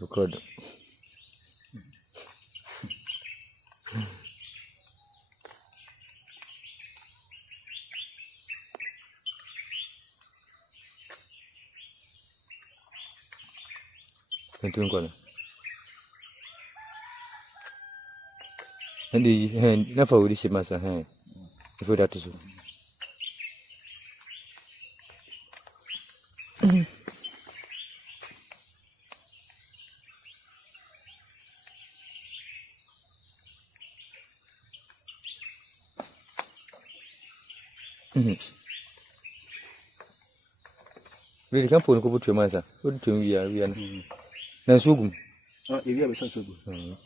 Record. Continue calling. And the never would she must have if that is so. Really come for put your master. What do we are? Now, Sugum. Oh, if you have a sense of good.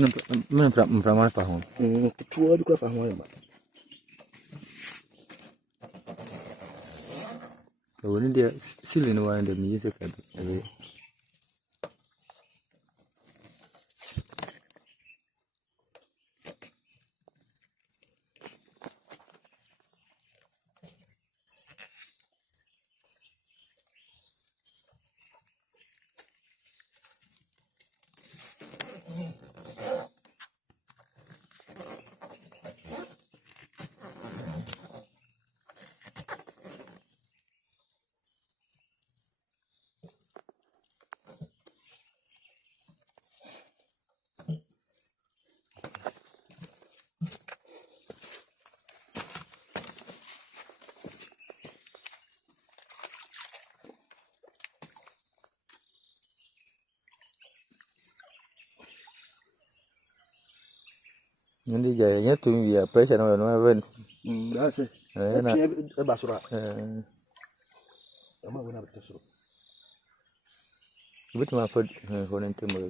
I'm from my home. True, you craft a home. When they still in one the music. And the guy, you to me, a pressure on one. That's it. A basura. I'm going to have to so. With my foot, holding timber.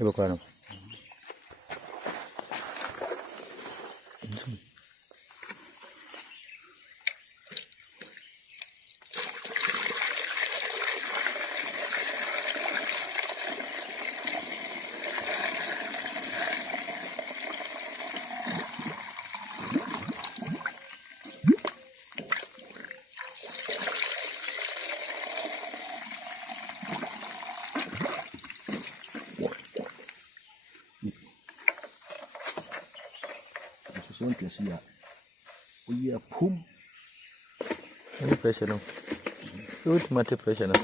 Evocaram. Here. We are pum. Any pressure no. Good matter pressure no.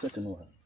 certain one.